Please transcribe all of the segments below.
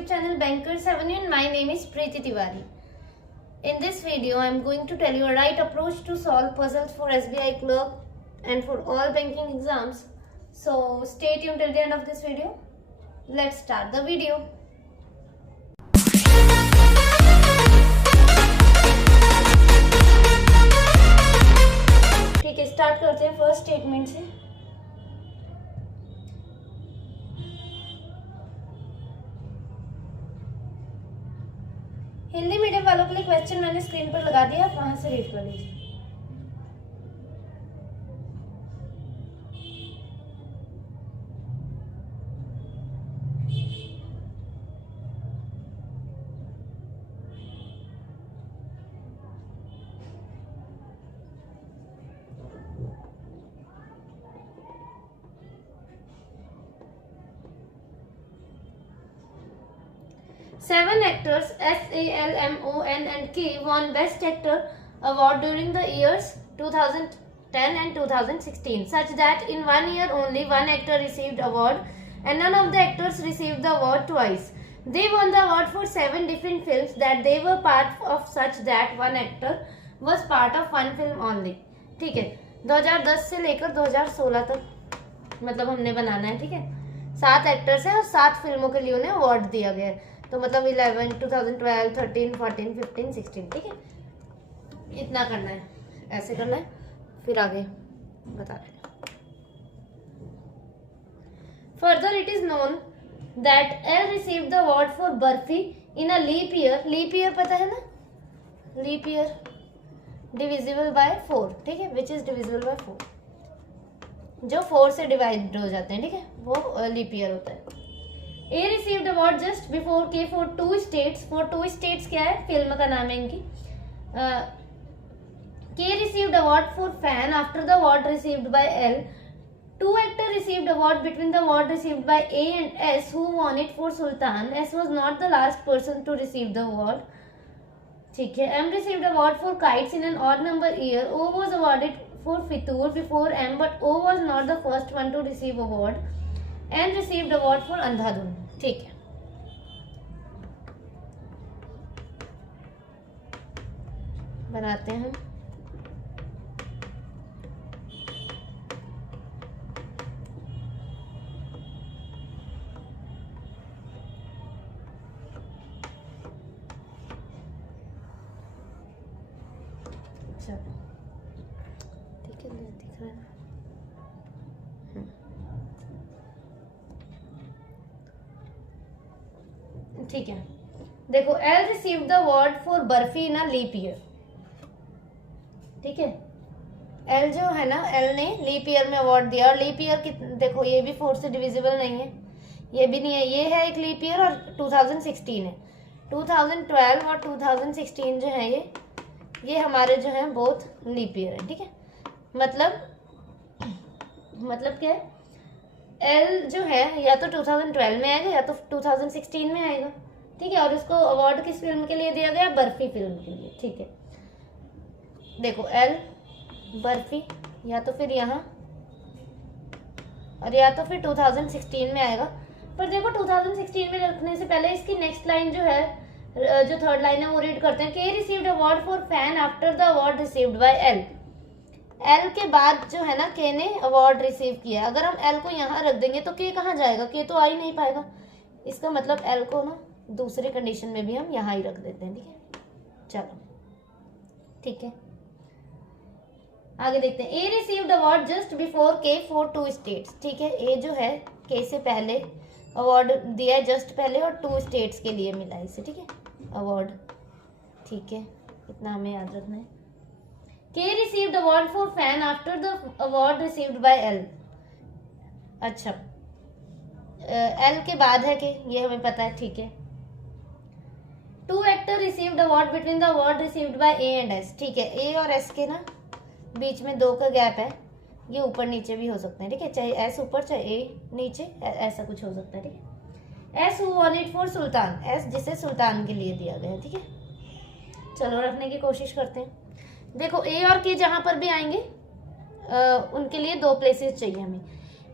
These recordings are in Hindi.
YouTube channel Bankers Avenue and my name is Preeti Tiwari. In this video, I am going to tell you a right approach to solve puzzles for SBI clerk and for all banking exams. So stay tuned till the end of this video. Let's start the video. ठीक है, स्टार्ट करते हैं फर्स्ट स्टेटमेंट से। हिंदी मीडियम वालों के लिए क्वेश्चन मैंने स्क्रीन पर लगा दिया, आप वहां से रीड कर लीजिए। Seven actors SALMON and K won Best Actor award during the years 2010 and 2016, such that in 1 year only one actor received award and none of the actors received the award twice. They won the award for 7 different films that they were part of, such that one actor was part of one film only. ठीक है, 2010 से लेकर 2016 तक मतलब हमने बनाना है। ठीक है, 7 एक्टर्स हैं और 7 फिल्मों के लिए उन्हें अवार्ड दिया गया है। तो मतलब 11, 2012, 13, 14, 15, 16। ठीक है, इतना करना है, ऐसे करना है, फिर आगे बता रहे हैं। Further it is known that L received the award for barfi in a leap year. Leap year पता है ना, लीप ईयर डिविजिबल बाय 4। ठीक है, विच इज डिविजिबल बाय 4, जो 4 से डिवाइड हो जाते हैं। ठीक है, वो लीप ईयर होता है। A received award just before K for 2 states. For 2 states क्या है, फिल्म का नाम है इनकी। K received award for fan after the award received by L. 2 actors received award between the award received by A and S, who won it for Sultan. S was not the last person to receive the award. ठीक है, M received award for kites in an odd number year. O was awarded for Fitur before M, but O was not the first one to receive award. And received award for अंधाधुन। ठीक है, बनाते हैं। चलो ठीक है, दिख रहा है। ठीक है, देखो L receive the award for barfi in a leap year. ठीक है, एल जो है ना, एल ने लीप ईयर में अवार्ड दिया। और लीप ईयर देखो, ये भी 4 से डिविजिबल नहीं है, ये भी नहीं है, ये है एक लीप ईयर और 2016 है। 2012 और 2016 जो है ये हमारे जो है बोथ लीप ईयर है। ठीक है, मतलब क्या है, एल जो है या तो 2012 में आएगा या तो 2016 में आएगा। ठीक है, और इसको अवार्ड किस फिल्म के लिए दिया गया, बर्फी फिल्म के लिए। ठीक है, देखो एल बर्फी या तो फिर यहाँ और या तो फिर 2016 में आएगा। पर देखो 2016 में रखने से पहले इसकी नेक्स्ट लाइन जो है, जो थर्ड लाइन है, वो रीड करते हैं। के received award for fan after the award received by L. L के बाद जो है ना, के ने अवार्ड रिसीव किया। अगर हम एल को यहाँ रख देंगे तो के कहाँ जाएगा, के तो आ ही नहीं पाएगा। इसका मतलब एल को ना दूसरे कंडीशन में भी हम यहाँ ही रख देते हैं। ठीक है, चलो ठीक है, आगे देखते हैं। ए रिसीव्ड अवार्ड जस्ट बिफोर के फॉर 2 स्टेट्स। ठीक है, ए जो है के से पहले अवार्ड दिया है, जस्ट पहले, और 2 स्टेट्स के लिए मिला इसे। ठीक है, अवार्ड। ठीक है, इतना हमें याद रखना है। K received award for fan after the award received by L. अच्छा, L के बाद है के, ये हमें पता है। ठीक है, 2 actor received award between the award received by A and S. ठीक है, A और S के ना बीच में 2 का गैप है, ये ऊपर नीचे भी हो सकते हैं। ठीक है, चाहे S ऊपर चाहे A नीचे, ऐसा कुछ हो सकता है। ठीक है, S who won it for Sultan, S जिसे सुल्तान के लिए दिया गया है। ठीक है, चलो रखने की कोशिश करते हैं। देखो ए और के जहाँ पर भी आएंगे उनके लिए 2 प्लेसेस चाहिए हमें।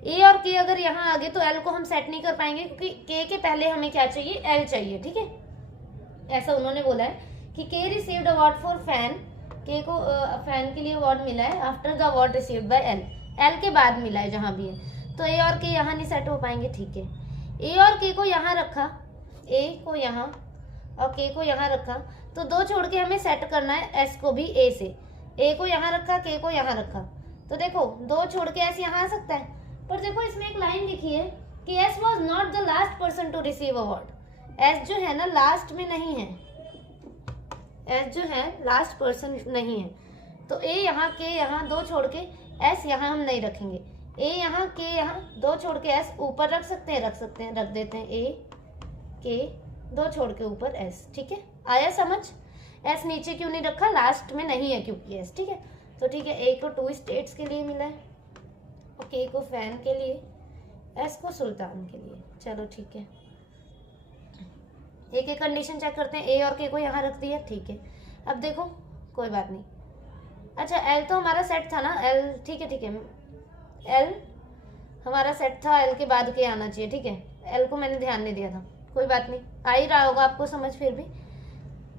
ए और के अगर यहाँ आगे तो एल को हम सेट नहीं कर पाएंगे, क्योंकि के के पहले हमें क्या चाहिए, एल चाहिए, ठीक है। ऐसा उन्होंने बोला है कि के रिसीव्ड अवार्ड फॉर फैन, के को फैन के लिए अवार्ड मिला है after the award received by L, L के बाद मिला है जहाँ भी है, तो ए और के यहाँ नहीं सेट हो पाएंगे, ठीक है। ए और के को यहाँ रखा, ए को यहाँ और के को यहाँ रखा, तो दो छोड़ के हमें सेट करना है एस को भी ए से, ए को यहाँ रखा, के को यहाँ रखा, तो देखो दो छोड़ के एस यहाँ आ सकता है, पर देखो इसमें एक लाइन लिखी है कि S was not the last person to receive award, S जो है ना लास्ट में नहीं है, एस जो है लास्ट पर्सन नहीं है, तो ए यहाँ के यहाँ दो छोड़ के एस यहाँ हम नहीं रखेंगे, ए यहाँ के यहाँ दो छोड़ के एस ऊपर रख सकते हैं, रख देते हैं, ए के दो छोड़ के ऊपर एस, ठीक है। आया समझ? एस नीचे क्यों नहीं रखा, लास्ट में नहीं है क्योंकि एस, ठीक है। तो ठीक है, ए को 2 स्टेट्स के लिए मिला है, और के को फैन के लिए, एस को सुल्तान के लिए, चलो ठीक है। एक एक कंडीशन चेक करते हैं, ए और के को यहाँ रख दिया, ठीक है। अब देखो कोई बात नहीं, अच्छा एल तो हमारा सेट था ना, एल ठीक है, एल हमारा सेट था, एल के बाद के आना चाहिए, ठीक है। एल को मैंने ध्यान नहीं दिया था, कोई बात नहीं, आ ही रहा होगा आपको समझ फिर भी,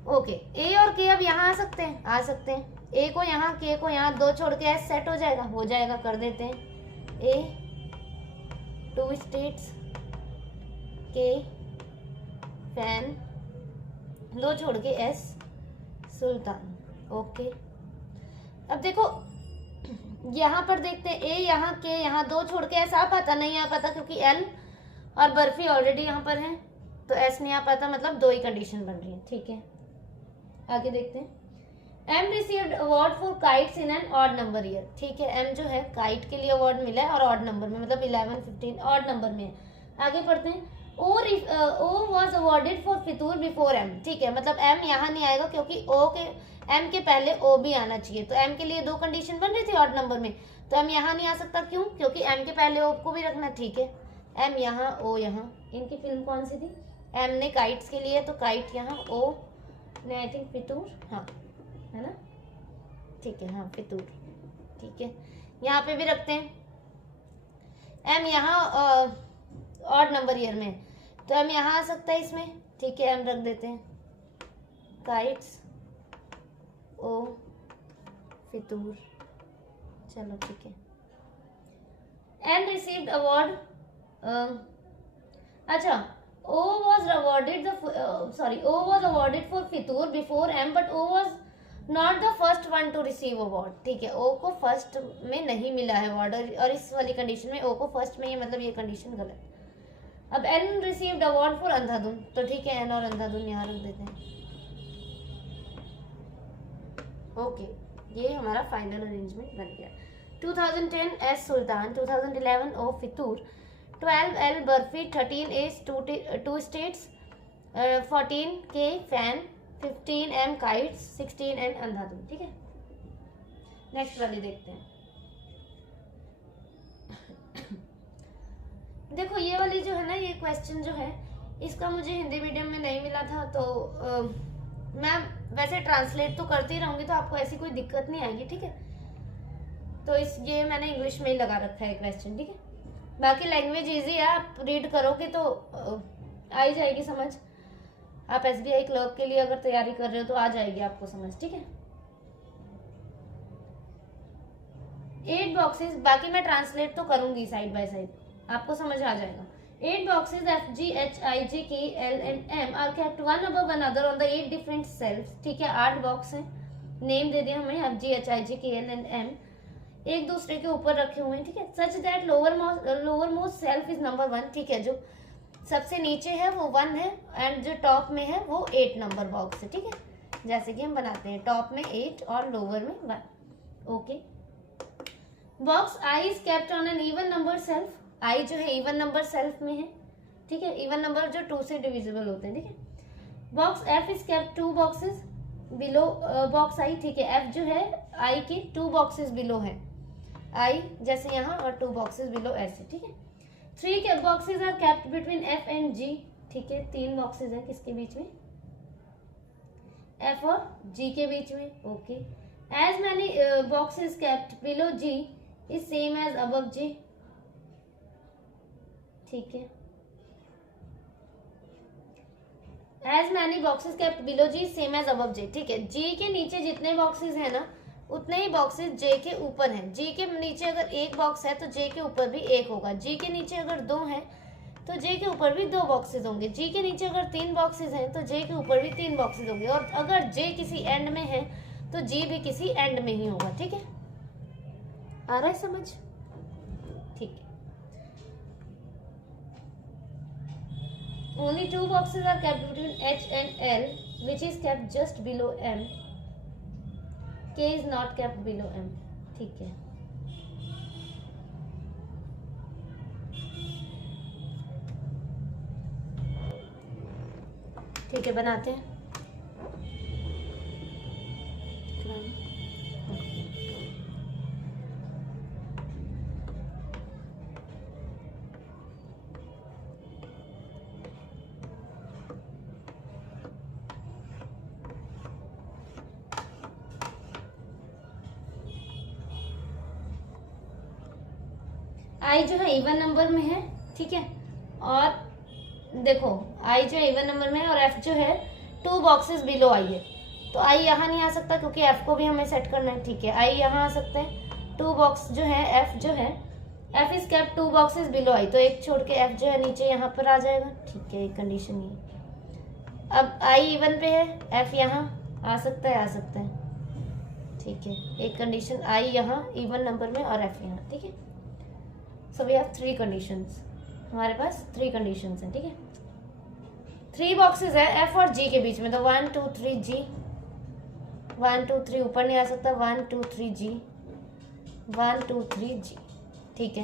ओके। ए और के अब यहाँ आ सकते हैं, ए को यहाँ, के को यहाँ, दो छोड़ के एस सेट हो जाएगा, कर देते हैं, ए 2 स्टेट्स, के फैन, दो छोड़ के एस सुल्तान, ओके। अब देखो यहाँ पर देखते हैं, ए यहाँ, के यहाँ, दो छोड़ के एस आ पाता, नहीं आ पाता, क्योंकि एल और बर्फी ऑलरेडी यहाँ पर है, तो एस नहीं आ पाता, मतलब 2 ही कंडीशन बन रही है, ठीक है। आगे देखते हैं, M received award for kites in an odd number year, ठीक है। एम जो है काइट के लिए अवार्ड मिला है और ऑड नंबर में, मतलब 11, 15 ऑड नंबर में है। आगे पढ़ते हैं, ओ was awarded for Fitoor before him, ठीक है, मतलब एम यहाँ नहीं आएगा क्योंकि ओ के एम के पहले ओ भी आना चाहिए, तो एम के लिए 2 कंडीशन बन रही थी ऑड नंबर में, तो एम यहाँ नहीं आ सकता, क्यों, क्योंकि एम के पहले ओ को भी रखना, ठीक है। एम यहाँ, ओ यहाँ, इनकी फिल्म कौन सी थी, एम ने काइट्स के लिए, तो काइट यहाँ, ओ ने आई थिंक फितूर, हाँ है ना, ठीक है, हाँ फितूर, ठीक है। यहाँ पे भी रखते हैं, एम यहाँ ऑड नंबर ईयर में, तो एम यहाँ आ सकता है इसमें, ठीक है, एम रख देते हैं, काइट्स, ओ फितूर, चलो ठीक है। एम रिसीव्ड अवार्ड, अच्छा O was awarded for Fitoor before M, but O was not the first one to receive award, ठीक है। O को फर्स्ट में नहीं मिला है अवार्ड, और इस वाली कंडीशन में O को फर्स्ट में, ये मतलब ये कंडीशन गलत। अब N रिसीव्ड अवार्ड फॉर अंधाधुन, तो ठीक है, N और अंधाधुन यहाँ रख देते हैं, ओके। ये हमारा फाइनल अरेंजमेंट बन गया। 2010 एस सुल्तान, 2011 O फितूर, 12 एल बर्फी, 13 एस 2 स्टेट्स, 14 के फैन, 15 एम काइट्स, 16 एन अंधाधुन, ठीक है। नेक्स्ट वाली देखते हैं। देखो ये वाली जो है ना, ये क्वेश्चन जो है, इसका मुझे हिंदी मीडियम में नहीं मिला था, तो मैं वैसे ट्रांसलेट तो करती रहूंगी, तो आपको ऐसी कोई दिक्कत नहीं आएगी, ठीक है। तो ये मैंने इंग्लिश में ही लगा रखा है क्वेश्चन, ठीक है। बाकी लैंग्वेज इजी है, आप रीड करोगे तो आ ही जाएगी समझ। आप SBI क्लर्क के लिए अगर तैयारी कर रहे हो तो आ जाएगी आपको समझ, ठीक है। 8 बॉक्सेस, बाकी मैं ट्रांसलेट तो करूंगी साइड बाय साइड, आपको समझ आ जाएगा। 8 boxes F, G, H, I, J, K, L and M are kept one above another on the 8 different shelves, ठीक है। 8 बॉक्स हैं, नेम दे दिया हमें, F, G, H, I, J, K, L and M, एक दूसरे के ऊपर रखे हुए हैं, ठीक है। Such that lower most self is number 1, ठीक है। जो सबसे नीचे है वो 1 है, एंड जो टॉप में है वो 8 नंबर बॉक्स है, ठीक है। जैसे कि हम बनाते हैं, टॉप में 8 और लोअर में 1, okay. Box I is kept on an even number self, I जो है इवन नंबर सेल्फ में है, ठीक है। इवन नंबर जो 2 से डिविजिबल होते हैं, ठीक है। Box F is kept 2 boxes below box I, ठीक है। F जो है I के 2 बॉक्सेस बिलो है, I जैसे यहाँ, और 2 बॉक्सेस बिलो ऐसे, ठीक है। 3 boxes are kept between F and G, ठीक है। 3 बॉक्सेस हैं किसके बीच में, F और G के बीच में, okay. As many boxes kept below G is same as above G, ठीक है। As many boxes kept below G same as above J, ठीक है। जी के नीचे जितने बॉक्सेस हैं ना उतने ही बॉक्सेस जे के ऊपर हैं। जी के नीचे अगर एक बॉक्स है तो जे के ऊपर भी एक होगा। जी के नीचे अगर 2 है तो जे के ऊपर भी 2 बॉक्सेस होंगे। जी के नीचे अगर 3 बॉक्सेस हैं तो जे के ऊपर भी 3 बॉक्सेस होंगे। और अगर जे किसी एंड में है तो जी भी किसी एंड में ही होगा, ठीक है। आ रहा है समझ? ठीक है। Only 2 boxes are kept between H and L, which is kept just below M. K is not kept below M. ठीक है। ठीक है, बनाते हैं। आई जो है इवन नंबर में है, ठीक है। और देखो आई जो है इवन नंबर में है और एफ जो है 2 बॉक्सेस बिलो आई है। तो आई यहाँ नहीं आ सकता क्योंकि एफ को भी हमें सेट करना है, ठीक है। आई यहाँ आ सकते हैं। 2 बॉक्स जो है एफ जो है F is kept 2 boxes below I, तो एक छोड़ के एफ जो है नीचे यहाँ पर आ जाएगा, ठीक है। एक कंडीशन ये। अब आई इवन पे है, एफ यहाँ आ सकता है, ठीक है। एक कंडीशन आई यहाँ इवन नंबर में और एफ यहाँ, ठीक है। So we have 3 conditions. हमारे पास 3 कंडीशंस हैं, ठीक है। 3 बॉक्सेस है एफ और जी के बीच में, तो 1 2 3 जी, 1 2 3 ऊपर नहीं आ सकता, 1 2 3 जी, 1 2 3 जी, ठीक है।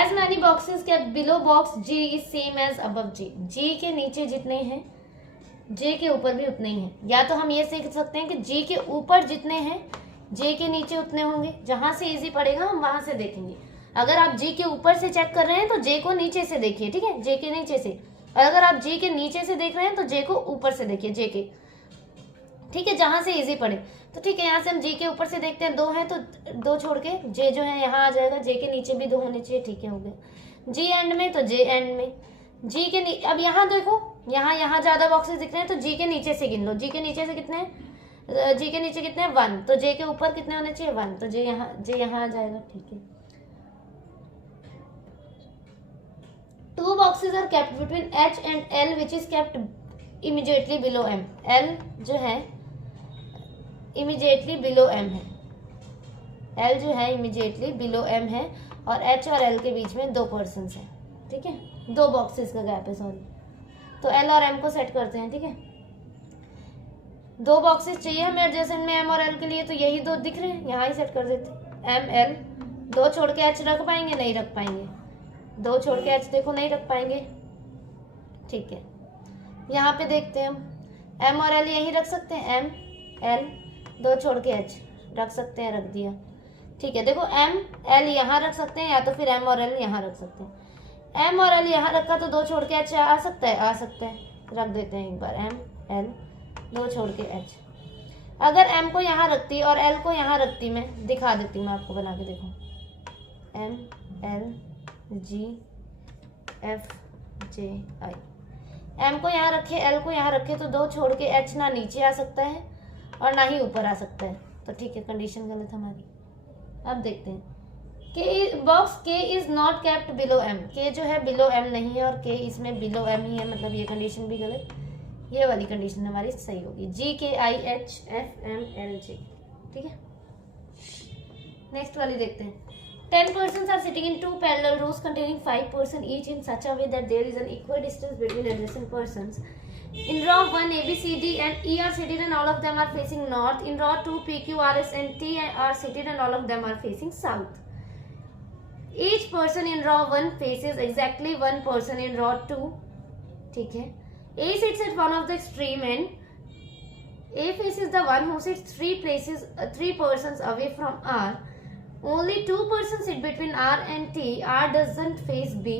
एज मैनी बॉक्सेस के below box G is same as above G. G के नीचे जितने हैं जे के ऊपर भी उतने ही हैं। या तो हम ये सीख सकते हैं कि जी के ऊपर जितने हैं जे के नीचे उतने होंगे। जहां से इजी पड़ेगा हम वहां से देखेंगे। अगर आप जी के ऊपर से चेक कर रहे हैं तो जे को नीचे से देखिए, ठीक है, जे के नीचे से। और अगर आप जी के नीचे से देख रहे हैं तो जे को ऊपर से देखिए, जे के, ठीक है, जहां से इजी पड़े। तो ठीक है, यहाँ से हम जी के ऊपर से देखते हैं, 2 है तो 2 छोड़ के जे जो है यहाँ आ जाएगा। जे के नीचे भी 2 होने चाहिए, ठीक है, हो गया। जी एंड में तो जे एंड में, जी के अब यहाँ देखो, यहाँ ज्यादा बॉक्सेस दिख रहे हैं तो जी के नीचे से गिन लो। जी के नीचे से कितने हैं? जी के नीचे कितने हैं? 1, तो जे के ऊपर कितने होने चाहिए? 1, तो जे यहाँ आ जाएगा, ठीक है। 2 boxes are kept between H and L, which is kept immediately below M. L जो है immediately below M है। L जो है immediately below M है और H और L के बीच में 2 persons हैं, ठीक है। 2 boxes का गैप है, सॉरी। तो L और M को सेट करते हैं, ठीक है। 2 boxes चाहिए हमें एडजेसेंट में M और L के लिए, तो यही 2 दिख रहे हैं, यहाँ ही सेट कर देते। M L, 2 छोड़ के H रख पाएंगे? नहीं रख पाएंगे। 2 छोड़ के H देखो नहीं रख पाएंगे, ठीक है। यहाँ पे देखते हैं हम M और L यहीं रख सकते हैं, M L, 2 छोड़ के H रख सकते हैं, रख दिया, ठीक है। देखो M L यहाँ रख सकते हैं या तो फिर M और L यहाँ रख सकते हैं। M और L यहाँ रखा तो 2 छोड़ के H आ सकता है, आ सकता है, रख देते हैं एक बार। M L, 2 छोड़ के H। अगर M को यहाँ रखती और L को यहाँ रखती, मैं दिखा देती हूँ, मैं आपको बना के देखो। M L G F J I, M को यहाँ रखे L को यहाँ रखे तो 2 छोड़ के H ना नीचे आ सकता है और ना ही ऊपर आ सकता है, तो ठीक है, कंडीशन गलत हमारी। अब देखते हैं box K is not kept below M। K जो है बिलो M नहीं है और K इसमें बिलो M ही है, मतलब ये कंडीशन भी गलत, ये वाली कंडीशन हमारी सही होगी। G K I H F M L J, ठीक है। नेक्स्ट वाली देखते हैं। 10 persons are sitting in 2 parallel rows containing 5 persons each in such a way that there is an equal distance between adjacent persons. In row 1, A, B, C, D and E are seated and all of them are facing north. In row 2, P, Q, R, S and T are seated and all of them are facing south. Each person in row 1 faces exactly 1 person in row 2, ठीक है। A sits at one of the extreme end. A faces the one who sits 3 persons away from R. Only 2 persons sit between R and T. R doesn't face B.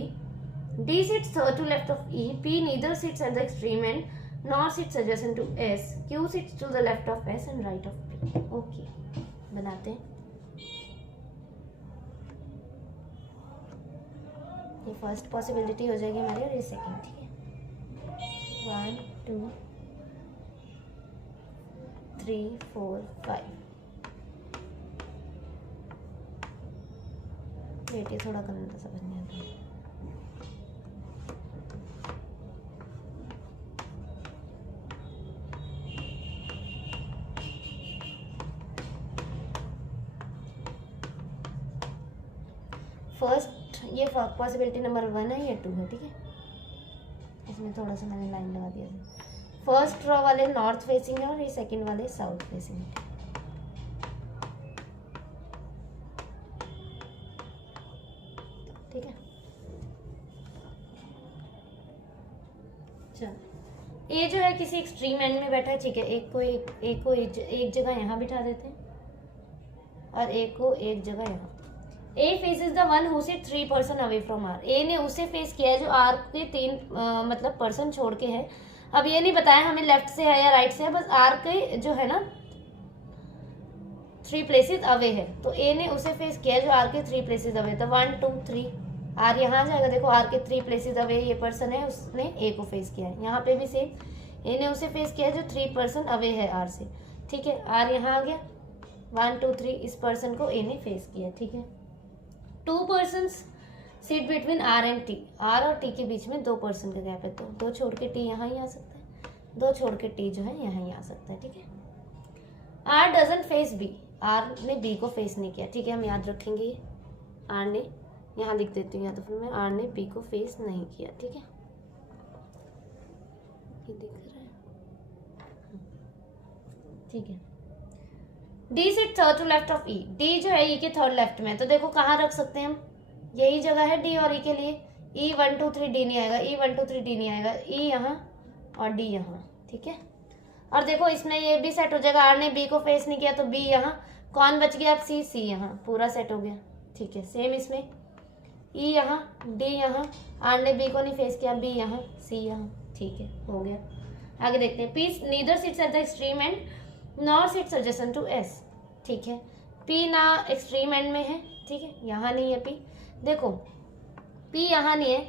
D sits third to left of E. P neither sits at the extreme end nor sits adjacent to S. Q sits to the left of S and right of P. Okay, बनाते हैं। ये फर्स्ट पॉसिबिलिटी हो जाएगी हमारी और ये सेकंड, ठीक है। 1 2 3 4 5। वेट, ये थोड़ा गंदा समझ नहीं आता। फर्स्ट ये पॉसिबिलिटी नंबर 1 है, ये 2 है, ठीक है। इसमें थोड़ा सा मैंने लाइन लगा दिया था। फर्स्ट रो वाले नॉर्थ फेसिंग है और ये सेकंड वाले साउथ फेसिंग है, ठीक है। चलो, ये जो है किसी एक्सट्रीम एंड में बैठा है, ठीक है। एक को एक जगह यहाँ बिठा देते हैं और एक को एक जगह यहाँ। A faces the one who sit 3 person away from R। A ने उसे फेस किया है जो R के 3 मतलब पर्सन छोड़ के है। अब ये नहीं बताया हमें लेफ्ट से है या राइट से है, बस R के जो है ना 3 प्लेसेस अवे है, तो A ने उसे फेस किया है जो R के 3 प्लेसेस अवे। तो 1 2 3 R यहाँ जाएगा। देखो R के 3 प्लेसेस अवे ये पर्सन है, उसने A को फेस किया है। यहाँ पे भी सेम, A ने उसे फेस किया है जो 3 पर्सन अवे है R से, ठीक है। R यहाँ आ गया, 1 2 3 इस पर्सन को A ने फेस किया, ठीक है। 2 persons sit between R and T। R और T के बीच में 2 पर्सन का गैप है, तो 2 छोड़ के T यहाँ ही आ सकता है, 2 छोड़ के T जो है यहाँ ही आ सकता है, ठीक है। R doesn't face B। R ने B को फेस नहीं किया, ठीक है। हम याद रखेंगे ये R ने, यहाँ लिख देती हूँ या तो फिर मैं, R ने B को फेस नहीं किया, ठीक है। ये दिख रहा है, ठीक है। D sit third to left of E। D जो है E के थर्ड लेफ्ट में, तो देखो कहाँ रख सकते हैं हम, यही जगह है D और E के लिए। E 1 2 3 D नहीं आएगा, E 1 2 3 D नहीं आएगा, E यहाँ और D यहाँ, ठीक है। और देखो इसमें ये भी सेट हो जाएगा, R ने B को फेस नहीं किया तो B यहाँ, कौन बच गया अब C, C यहाँ, पूरा सेट हो गया, ठीक है। सेम इसमें E यहाँ, D यहाँ, R ने B को नहीं फेस किया, B यहाँ, C यहाँ, ठीक है, हो गया। आगे देखते हैं। P neither sits at the extreme end nor sits adjacent to S, ठीक है। P ना एक्सट्रीम एंड में है, ठीक है, यहाँ नहीं है P। देखो P यहाँ नहीं है,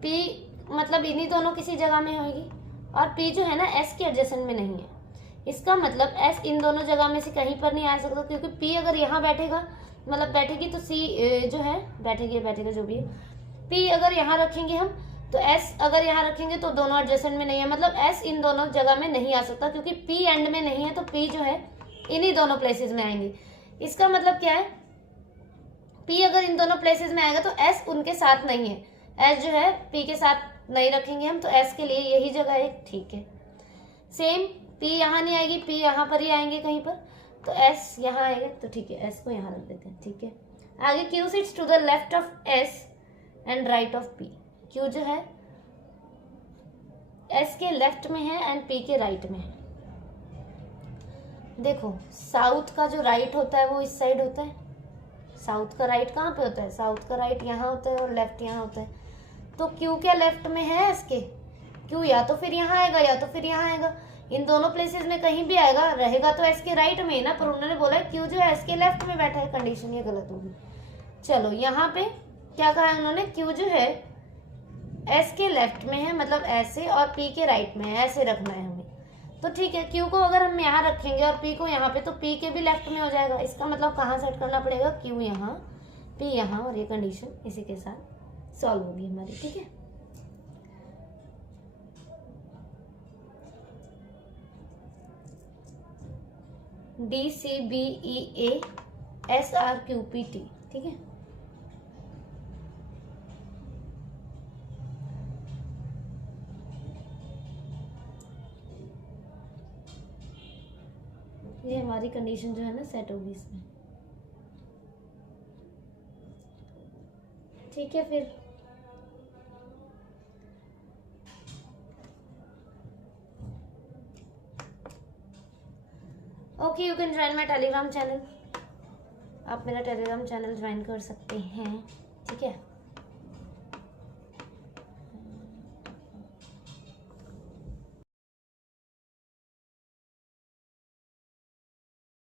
P मतलब इन्हीं दोनों किसी जगह में होगी, और P जो है ना S के एडजेसेंट में नहीं है। इसका मतलब S इन दोनों जगह में से कहीं पर नहीं आ सकता, क्योंकि P अगर यहाँ बैठेगा, मतलब बैठेगी, तो C जो है बैठेगा जो भी है, P अगर यहाँ रखेंगे हम, तो S अगर यहाँ रखेंगे तो दोनों एडजेसेंट में नहीं है, मतलब S इन दोनों जगह में नहीं आ सकता, क्योंकि P एंड में नहीं है, तो P जो है इन्हीं दोनों प्लेसेस में आएंगी। इसका मतलब क्या है, P अगर इन दोनों प्लेसेस में आएगा तो S उनके साथ नहीं है, S जो है P के साथ नहीं रखेंगे हम, तो S के लिए यही जगह है, ठीक है। सेम P यहाँ नहीं आएगी, P यहाँ पर ही आएंगे कहीं पर, तो S यहाँ आएगा, तो ठीक है, S को यहाँ रख देते हैं, ठीक है। आगे Q sits to the left of S and right of P। Q जो है S के लेफ्ट में है एंड P के राइट में है। देखो साउथ का जो राइट होता है वो इस साइड होता है, साउथ का राइट कहाँ पे होता है, साउथ का राइट यहाँ होता है और लेफ्ट यहाँ होता है। तो Q क्या लेफ्ट में है S के, Q या तो फिर यहाँ आएगा या तो फिर यहाँ आएगा, इन दोनों प्लेसेस में कहीं भी आएगा, रहेगा तो S के राइट में ना, पर उन्होंने बोला Q जो है S के लेफ्ट में बैठा है, कंडीशन ये गलत होगी। चलो यहाँ पे क्या कहा है उन्होंने, Q जो है S के लेफ्ट में है, मतलब ऐसे, और P के राइट में है, ऐसे रखना है हमें, तो ठीक है। Q को अगर हम यहाँ रखेंगे और P को यहाँ पे, तो P के भी लेफ्ट में हो जाएगा। इसका मतलब कहाँ सेट करना पड़ेगा, Q यहाँ, P यहाँ, और ये कंडीशन इसी के साथ सॉल्व होगी हमारी, ठीक है। D C B E A S R Q P T, ठीक है। ये हमारी कंडीशन जो है ना सेट होगी इसमें, ठीक है। फिर okay, you can join my Telegram channel. आप मेरा टेलीग्राम चैनल ज्वाइन कर सकते हैं, ठीक है।